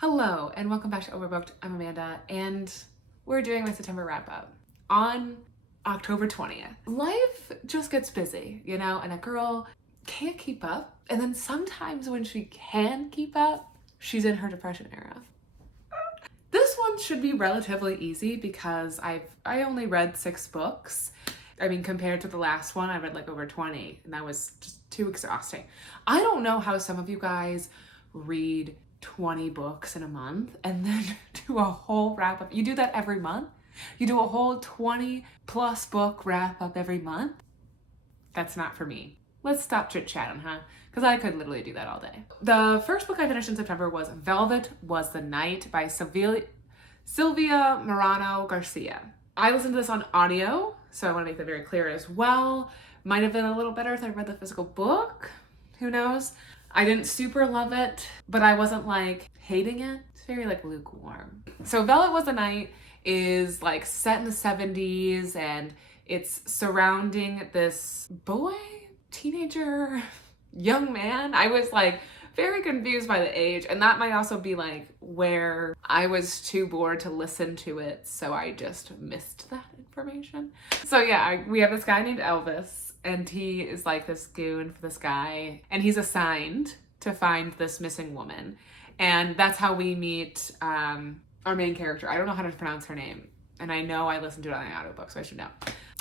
Hello and welcome back to Overbooked. I'm Amanda and we're doing my September wrap up on October 20th. Life just gets busy, and a girl can't keep up. And then sometimes when she can keep up, she's in her depression era. This one should be relatively easy because I only read 6 books. I mean, compared to the last one, I read like over 20 and that was just too exhausting. I don't know how some of you guys read 20 books in a month and then do a whole wrap up. You do that every month? You do a whole 20 plus book wrap up every month? That's not for me. Let's stop chit chatting, huh? Because I could literally do that all day. The first book I finished in September was Velvet Was the Night by Sylvia Morano Garcia. I listened to this on audio, so I want to make that very clear as well. Might have been a little better if I read the physical book. Who knows? I didn't super love it, but I wasn't like hating it. It's very like lukewarm. So Velvet Was the Night is like set in the 70s and it's surrounding this boy, teenager, young man. I was like very confused by the age, and that might also be like where I was too bored to listen to it, so I just missed that information. So yeah, we have this guy named Elvis, and he is like this goon for this guy, and he's assigned to find this missing woman. And that's how we meet our main character. I don't know how to pronounce her name, and I know I listened to it on the audiobook, so I should know.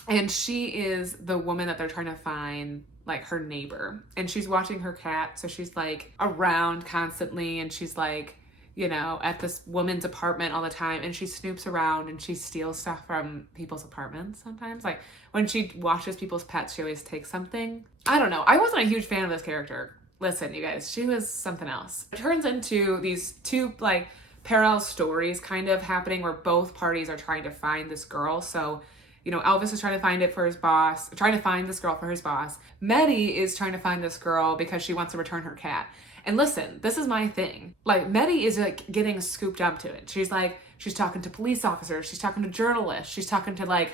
And she is the woman that they're trying to find, like her neighbor. And she's watching her cat, so she's like around constantly, and she's like, at this woman's apartment all the time, and she snoops around and she steals stuff from people's apartments sometimes. Like when she watches people's pets, she always takes something. I don't know. I wasn't a huge fan of this character. Listen, you guys, she was something else. It turns into these two like parallel stories kind of happening where both parties are trying to find this girl. So, Elvis is trying to find this girl for his boss. Meddy is trying to find this girl because she wants to return her cat. And listen, this is my thing. Like, Meddy is like getting scooped up to it. She's talking to police officers. She's talking to journalists. She's talking to like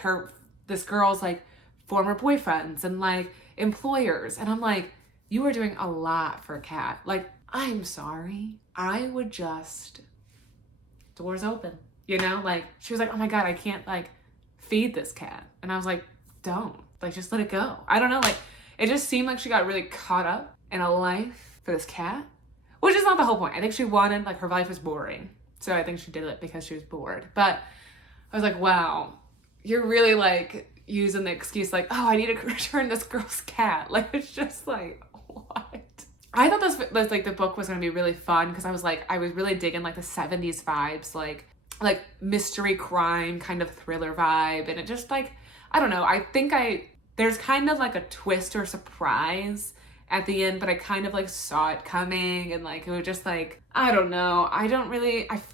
this girl's like former boyfriends and like employers. And I'm like, you are doing a lot for a cat. Like, I'm sorry. I would just, doors open, like she was like, oh my God, I can't like feed this cat. And I was like, don't, like, just let it go. I don't know. Like, it just seemed like she got really caught up in a life for this cat, which is not the whole point. I think she wanted, like, her life was boring. So I think she did it because she was bored. But I was like, wow, you're really like using the excuse like, oh, I need to return this girl's cat. Like, it's just like, what? I thought this like the book was going to be really fun because I was really digging like the 70s vibes, like mystery crime kind of thriller vibe. And it just like, I don't know. I think there's kind of like a twist or surprise at the end, but I kind of like saw it coming, and like it was just like, I don't know. I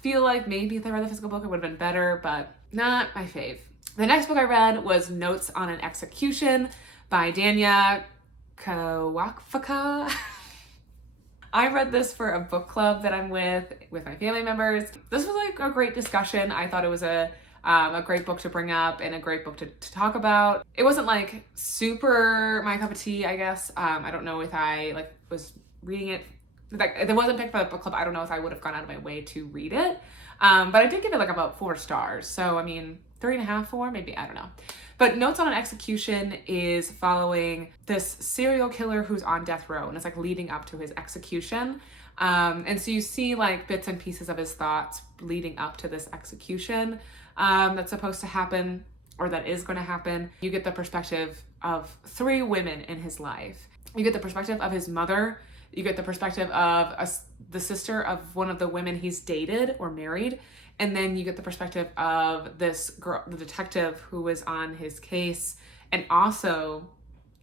feel like maybe if I read the physical book it would have been better, but not my fave. The next book I read was Notes on an Execution by Dania Kawakfaka. I read this for a book club that I'm with my family members. This was like a great discussion. I thought it was a great book to bring up and a great book to talk about. It wasn't like super my cup of tea, I guess. I don't know if I like was reading it. Like, if it wasn't picked by the book club, I don't know if I would have gone out of my way to read it. But I did give it like about 4 stars. So, I mean, 3.5, 4, maybe, I don't know. But Notes on an Execution is following this serial killer who's on death row, and it's like leading up to his execution. And so you see like bits and pieces of his thoughts leading up to this execution that's supposed to happen, or that is going to happen. You get the perspective of 3 women in his life. You get the perspective of his mother. You get the perspective of the sister of one of the women he's dated or married. And then you get the perspective of this girl, the detective who was on his case and also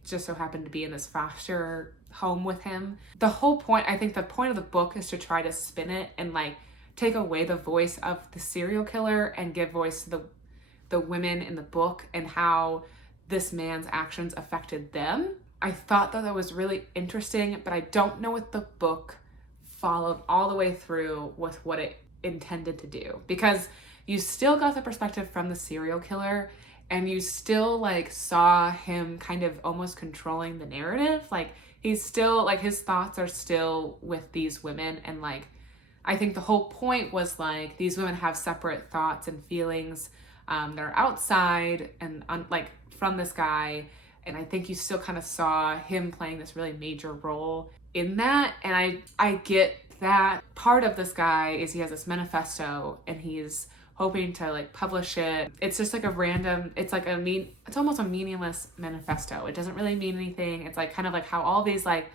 just so happened to be in this foster home with him. The whole point, I think the point of the book is to try to spin it and like take away the voice of the serial killer and give voice to the women in the book and how this man's actions affected them. I thought that was really interesting, but I don't know if the book followed all the way through with what it intended to do, because you still got the perspective from the serial killer and you still like saw him kind of almost controlling the narrative. Like he's still like, his thoughts are still with these women, and like, I think the whole point was like these women have separate thoughts and feelings that are outside and like from this guy. And I think you still kind of saw him playing this really major role in that. And I get that part of this guy is he has this manifesto and he's hoping to like publish it. It's just like a random, it's almost a meaningless manifesto. It doesn't really mean anything. It's like kind of like how all these like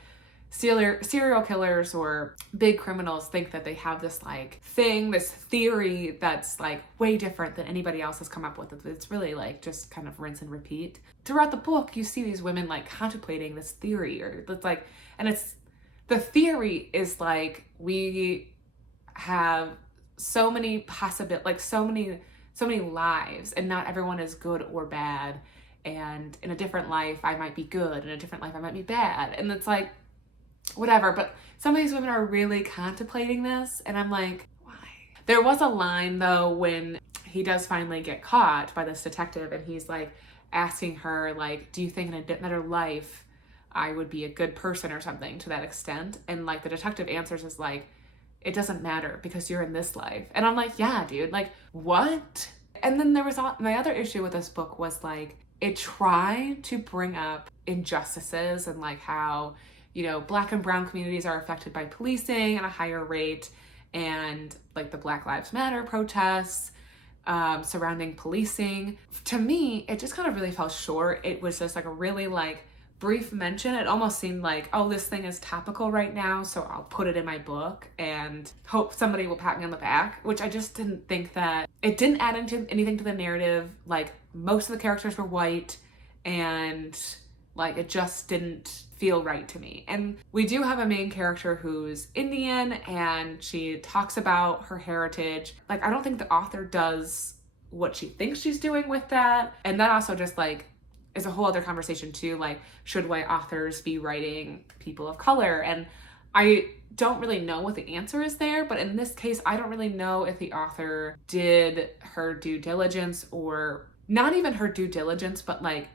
serial killers or big criminals think that they have this like thing, this theory that's like way different than anybody else has come up with. It's really like just kind of rinse and repeat. Throughout the book, you see these women like contemplating this theory, or it's like, and it's, the theory is like, we have so many so many lives, and not everyone is good or bad. And in a different life, I might be good. In a different life, I might be bad. And it's like, whatever. But some of these women are really contemplating this. And I'm like, why? There was a line though, when he does finally get caught by this detective and he's like asking her, like, do you think in another life I would be a good person or something to that extent? And like the detective answers is like, it doesn't matter because you're in this life. And I'm like, yeah, dude, like what? And then there was my other issue with this book was like, it tried to bring up injustices and like how, you know, Black and brown communities are affected by policing at a higher rate, and like the Black Lives Matter protests surrounding policing. To me, it just kind of really fell short. It was just like a really like brief mention. It almost seemed like, oh, this thing is topical right now, so I'll put it in my book and hope somebody will pat me on the back, which I just didn't think that, it didn't add anything to the narrative. Like most of the characters were white, and like it just didn't feel right to me. And we do have a main character who's Indian, and she talks about her heritage. Like I don't think the author does what she thinks she's doing with that. And that also just like is a whole other conversation too. Like, should white authors be writing people of color? And I don't really know what the answer is there, but in this case, I don't really know if the author did her due diligence, or not even her due diligence, but like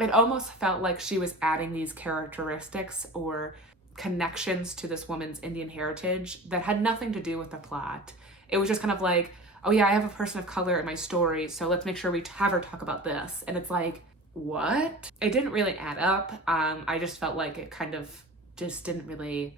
it almost felt like she was adding these characteristics or connections to this woman's Indian heritage that had nothing to do with the plot. It was just kind of like, oh yeah, I have a person of color in my story, so let's make sure we have her talk about this. And it's like, what? It didn't really add up. I just felt like it kind of just didn't really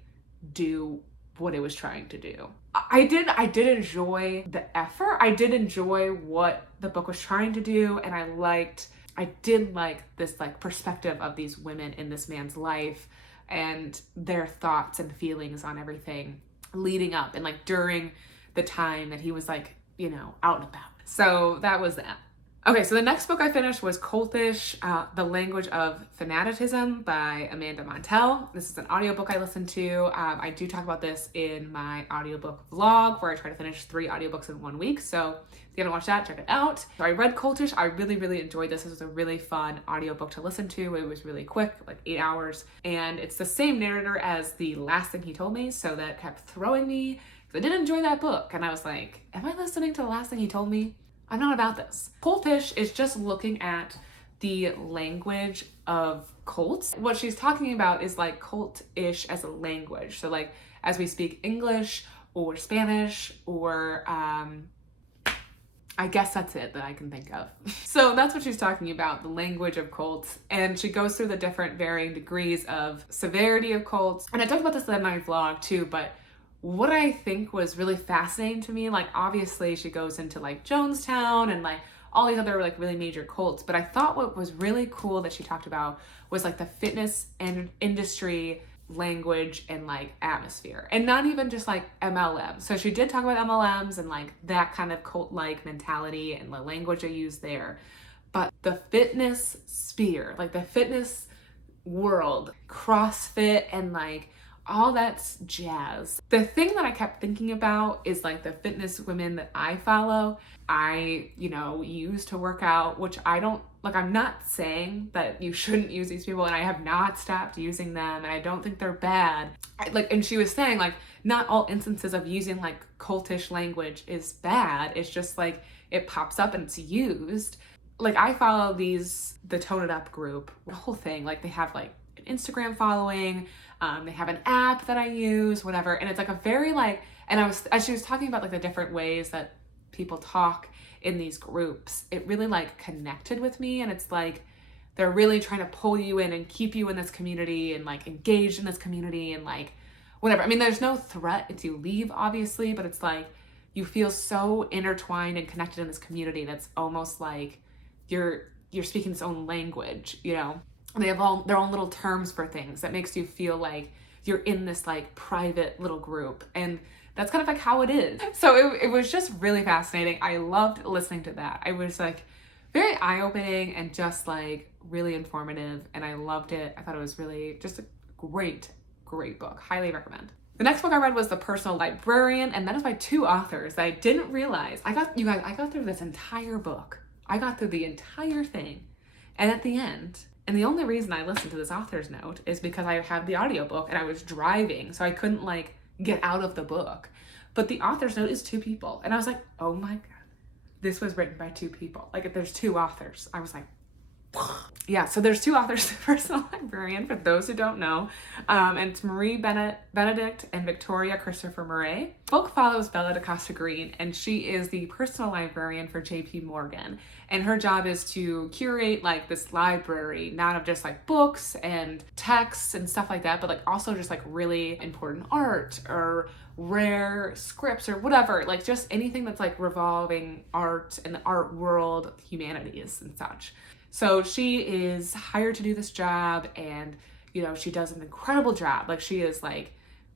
do what it was trying to do. I did enjoy the effort. I did enjoy what the book was trying to do, and I did like this like perspective of these women in this man's life and their thoughts and feelings on everything leading up and like during the time that he was like, you know, out and about. So that was that. Okay, so the next book I finished was Cultish, The Language of Fanaticism by Amanda Montell. This is an audiobook I listened to. I do talk about this in my audiobook vlog where I try to finish 3 audiobooks in 1 week. So if you haven't watched that, check it out. So I read Cultish. I really, really enjoyed this. This was a really fun audiobook to listen to. It was really quick, like 8 hours. And it's the same narrator as The Last Thing He Told Me. So that kept throwing me, because I did enjoy that book. And I was like, am I listening to The Last Thing He Told Me? I'm not about this. Cultish is just looking at the language of cults. What she's talking about is like cultish as a language. So like as we speak English or Spanish or I guess that's it that I can think of. So that's what she's talking about, the language of cults. And she goes through the different varying degrees of severity of cults. And I talked about this in my vlog too, but what I think was really fascinating to me, like obviously she goes into like Jonestown and like all these other like really major cults, but I thought what was really cool that she talked about was like the fitness and industry language and like atmosphere, and not even just like MLM. So she did talk about MLMs and like that kind of cult-like mentality and the language they use there, but the fitness sphere, like the fitness world, CrossFit and like all that's jazz. The thing that I kept thinking about is like the fitness women that I follow, I, you know, use to work out, which I don't, like I'm not saying that you shouldn't use these people, and I have not stopped using them, and I don't think they're bad. And she was saying like, not all instances of using like cultish language is bad. It's just like, it pops up and it's used. Like I follow the Tone It Up group, the whole thing, like they have like an Instagram following, they have an app that I use, whatever. And it's like a very like And as she was talking about like the different ways that people talk in these groups, it really like connected with me. And it's like, they're really trying to pull you in and keep you in this community and like engaged in this community and like whatever. I mean, there's no threat if you leave, obviously, but it's like you feel so intertwined and connected in this community that's almost like you're speaking its own language, you know? And they have all their own little terms for things that makes you feel like you're in this like private little group. And that's kind of like how it is. So it was just really fascinating. I loved listening to that. I was like very eye-opening and just like really informative, and I loved it. I thought it was really just a great book. Highly recommend. The next book I read was The Personal Librarian, and that is by 2 authors that I didn't realize. I got through this entire book. I got through the entire thing. And at the end, and the only reason I listened to this author's note is because I have the audiobook and I was driving, so I couldn't like get out of the book. But the author's note is 2 people. And I was like, oh my God, this was written by 2 people. Like, if there's 2 authors, I was like, yeah, so there's 2 authors, Personal Librarian, for those who don't know. And it's Marie Benedict and Victoria Christopher Murray. The book follows Bella DaCosta Green, and she is the personal librarian for JP Morgan. And her job is to curate like this library, not of just like books and texts and stuff like that, but like also just like really important art or rare scripts or whatever, like just anything that's like revolving art and the art world, humanities and such. So she is hired to do this job, and you know, she does an incredible job. Like, she is like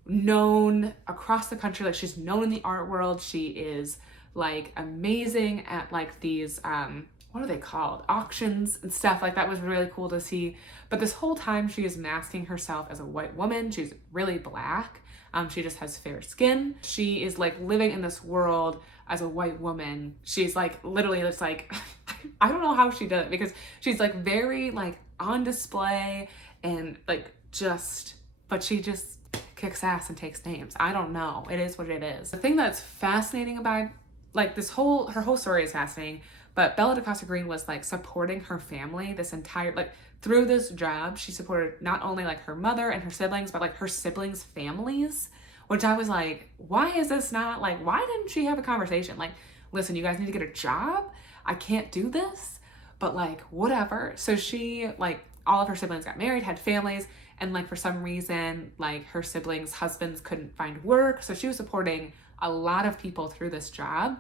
known across the country, like she's known in the art world. She is like amazing at like these what are they called, auctions and stuff. Like, that was really cool to see. But this whole time she is masking herself as a white woman. She's really black. She just has fair skin. She is like living in this world as a white woman. She's like literally just like I don't know how she does it, because she's like very like on display and like but she just kicks ass and takes names. I don't know. It is what it is. The thing that's fascinating about like her whole story is fascinating, but Bella DaCosta Green was like supporting her family this entire, like through this job, she supported not only like her mother and her siblings, but like her siblings' families, which I was like, why is this not like, why didn't she have a conversation? Like, listen, you guys need to get a job. I can't do this, but like, whatever. So she, like, all of her siblings got married, had families, and like for some reason, like her siblings' husbands couldn't find work. So she was supporting a lot of people through this job.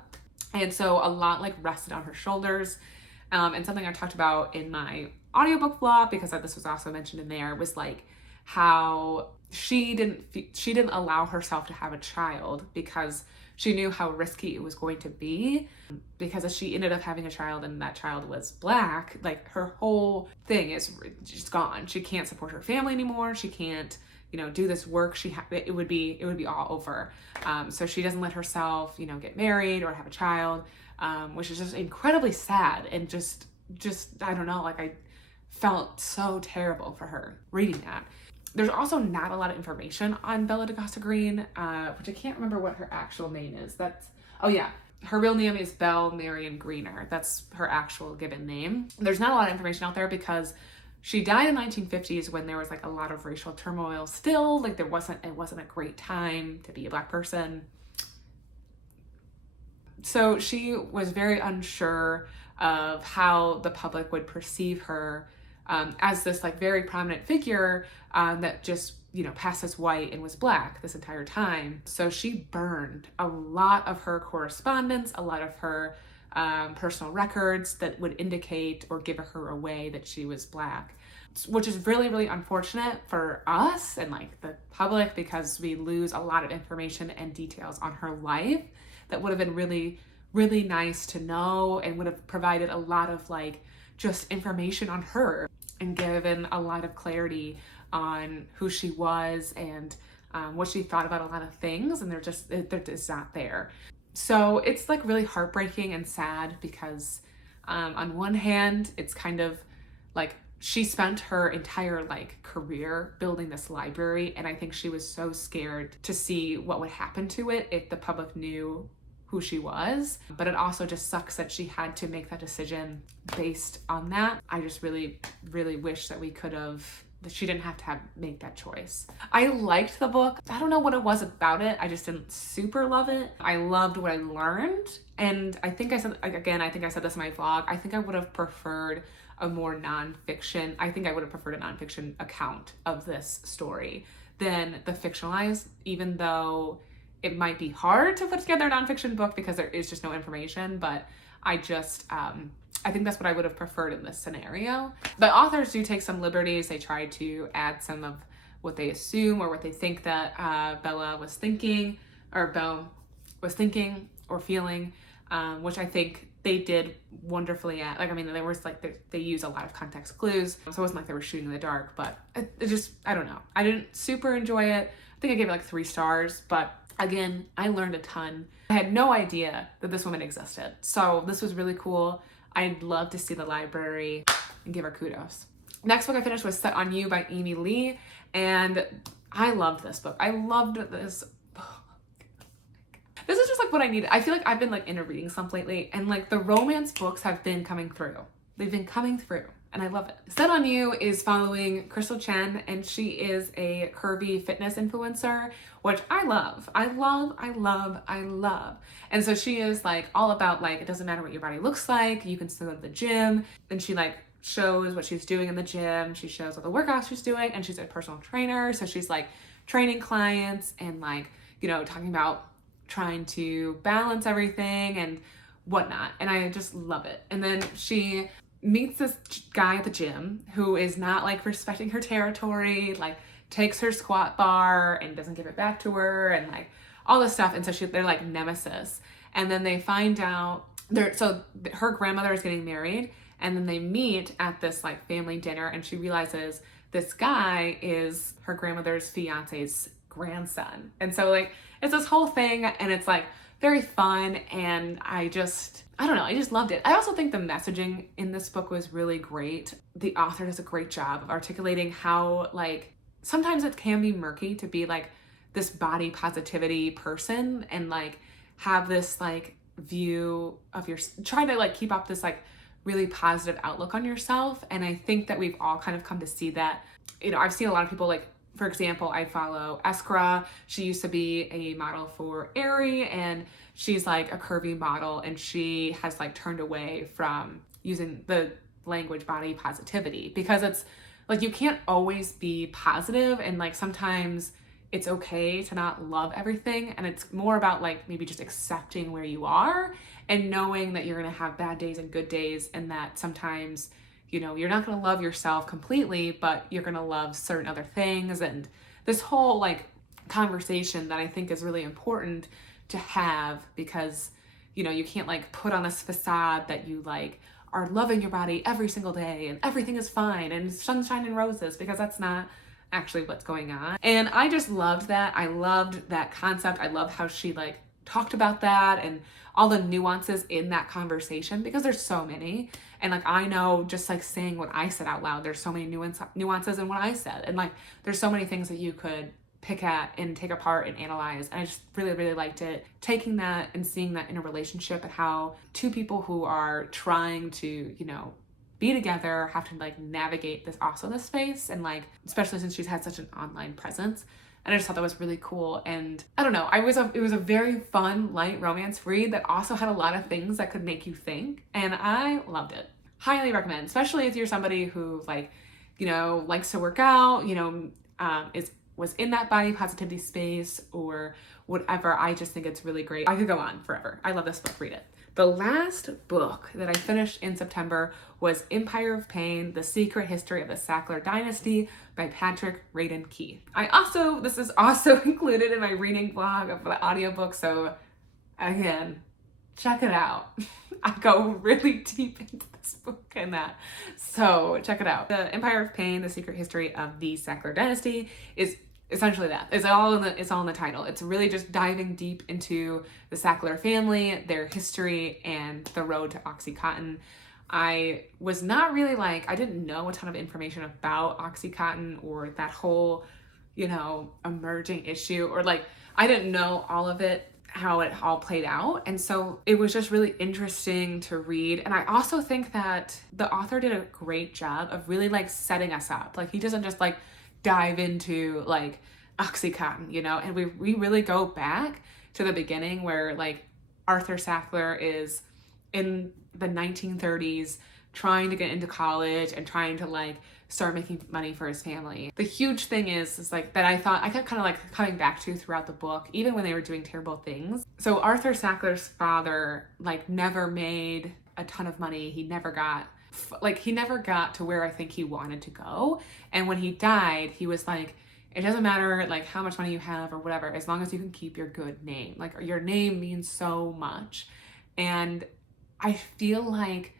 And so a lot like rested on her shoulders. And something I talked about in my audiobook vlog, because this was also mentioned in there, was like how she didn't allow herself to have a child because she knew how risky it was going to be, because if she ended up having a child and that child was black, like her whole thing is just gone. She can't support her family anymore. She can't, you know, do this work. It would be all over. So she doesn't let herself, you know, get married or have a child, which is just incredibly sad. And just, I don't know, like I felt so terrible for her reading that. There's also not a lot of information on Bella DaCosta Green, which I can't remember what her actual name is. Her real name is Belle Marion Greener. That's her actual given name. There's not a lot of information out there because she died in the 1950s when there was like a lot of racial turmoil still. Like it wasn't a great time to be a black person. So she was very unsure of how the public would perceive her as this like very prominent figure that just, you know, passed as white and was black this entire time. So she burned a lot of her correspondence, a lot of her personal records that would indicate or give her away that she was black, which is really, really unfortunate for us and like the public, because we lose a lot of information and details on her life that would have been really, really nice to know and would have provided a lot of like just information on her and given a lot of clarity on who she was and what she thought about a lot of things, and they're just not there. So it's like really heartbreaking and sad because on one hand, it's kind of like she spent her entire like career building this library, and I think she was so scared to see what would happen to it if the public knew who she was. But it also just sucks that she had to make that decision based on that. I just really, really wish that we could have she didn't have to make that choice. I liked the book. I don't know what it was about it. I just didn't super love it. I loved what I learned. And I think I said, again, I think I said this in my vlog, I think I would have preferred a more nonfiction, I think I would have preferred a nonfiction account of this story than the fictionalized, even though it might be hard to put together a nonfiction book because there is just no information, but I just, I think that's what I would have preferred in this scenario. The authors do take some liberties. They try to add some of what they assume or what they think that Bella was thinking, or Belle was thinking or feeling, which I think they did wonderfully at. Like, I mean, there was like, they use a lot of context clues, so it wasn't like they were shooting in the dark, but it just, I don't know. I didn't super enjoy it. I think I gave it like 3 stars, but again, I learned a ton. I had no idea that this woman existed. So this was really cool. I'd love to see the library and give her kudos. Next book I finished was Set on You by Amy Lee. And I loved this book. I loved this book. This is just like what I needed. I feel like I've been like in a reading slump lately, and like the romance books have been coming through. They've been coming through and I love it. Set on You is following Crystal Chen, and she is a curvy fitness influencer, which I love. I love. And so she is like all about like, it doesn't matter what your body looks like, you can still go to the gym. And she like shows what she's doing in the gym. She shows all the workouts she's doing, and she's a personal trainer. So she's like training clients and like, you know, talking about trying to balance everything and whatnot. And I just love it. And then she meets this guy at the gym who is not like respecting her territory, like takes her squat bar and doesn't give it back to her and like all this stuff. And so they're like nemesis. And then they find out so her grandmother is getting married, and then they meet at this like family dinner, and she realizes this guy is her grandmother's fiance's grandson. And so like it's this whole thing, and it's like very fun, and I don't know, I just loved it. I also think the messaging in this book was really great. The author does a great job of articulating how like sometimes it can be murky to be like this body positivity person and like have this like view of trying to like keep up this like really positive outlook on yourself. And I think that we've all kind of come to see that. You know, I've seen a lot of people, like, for example, I follow Eskra. She used to be a model for Aerie, and she's like a curvy model, and she has like turned away from using the language body positivity because it's like you can't always be positive, and like sometimes it's okay to not love everything, and it's more about like maybe just accepting where you are and knowing that you're gonna have bad days and good days, and that sometimes, you know, you're not gonna love yourself completely, but you're gonna love certain other things. And this whole like conversation that I think is really important to have, because, you know, you can't like put on this facade that you like are loving your body every single day and everything is fine and sunshine and roses, because that's not actually what's going on. And I just loved that. I loved that concept. I loved how she like talked about that and all the nuances in that conversation, because there's so many. And like, I know just like saying what I said out loud, there's so many nuances in what I said. And like, there's so many things that you could pick at and take apart and analyze. And I just really, really liked it. Taking that and seeing that in a relationship, and how two people who are trying to, you know, be together have to like navigate this space. And like, especially since she's had such an online presence. And I just thought that was really cool. And I don't know, it was a very fun, light romance read that also had a lot of things that could make you think. And I loved it. Highly recommend, especially if you're somebody who like, you know, likes to work out, you know, was in that body positivity space or whatever. I just think it's really great. I could go on forever. I love this book. Read it. The last book that I finished in September was Empire of Pain: The Secret History of the Sackler Dynasty by Patrick Radden Keefe. This is also included in my reading vlog of the audiobook, so again, check it out. I go really deep into this book and that, so check it out. The Empire of Pain: The Secret History of the Sackler Dynasty is essentially that. It's all in the title. It's really just diving deep into the Sackler family, their history, and the road to OxyContin. I was not really like, I didn't know a ton of information about OxyContin or that whole, you know, emerging issue, or like, I didn't know all of it how it all played out. And so it was just really interesting to read. And I also think that the author did a great job of really like setting us up. Like he doesn't just like dive into like Oxycontin, you know, and we really go back to the beginning where like Arthur Sackler is in the 1930s trying to get into college and trying to like start making money for his family. The huge thing is like that I thought I kept kind of like coming back to throughout the book, even when they were doing terrible things. So Arthur Sackler's father like never made a ton of money. He never got to where I think he wanted to go. And when he died, he was like, it doesn't matter like how much money you have or whatever, as long as you can keep your good name. Like your name means so much. And I feel like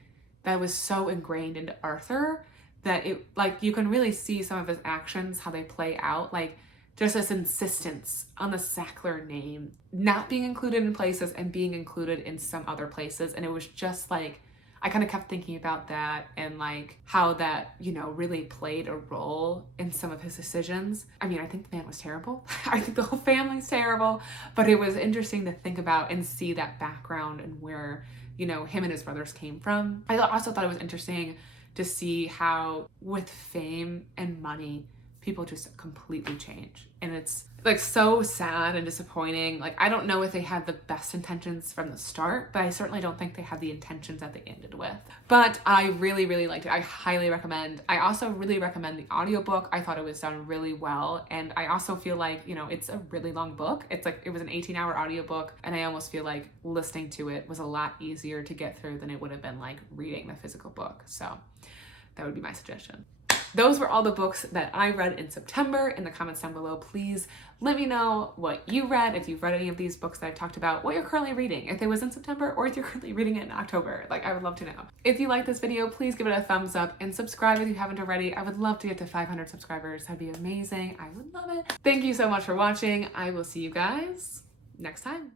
that was so ingrained into Arthur that it like you can really see some of his actions, how they play out, like just this insistence on the Sackler name not being included in places and being included in some other places. And it was just like, I kind of kept thinking about that and like how that, you know, really played a role in some of his decisions. I mean, I think the man was terrible. I think the whole family's terrible, but it was interesting to think about and see that background and where, you know, him and his brothers came from. I also thought it was interesting to see how with fame and money, people just completely change. And it's like so sad and disappointing. Like, I don't know if they had the best intentions from the start, but I certainly don't think they had the intentions that they ended with. But I really, really liked it. I highly recommend. I also really recommend the audiobook. I thought it was done really well. And I also feel like, you know, it's a really long book. It's like, it was an 18-hour audiobook. And I almost feel like listening to it was a lot easier to get through than it would have been like reading the physical book. So that would be my suggestion. Those were all the books that I read in September. In the comments down below, please let me know what you read, if you've read any of these books that I've talked about, what you're currently reading, if it was in September or if you're currently reading it in October. Like, I would love to know. If you like this video, please give it a thumbs up and subscribe if you haven't already. I would love to get to 500 subscribers. That'd be amazing. I would love it. Thank you so much for watching. I will see you guys next time.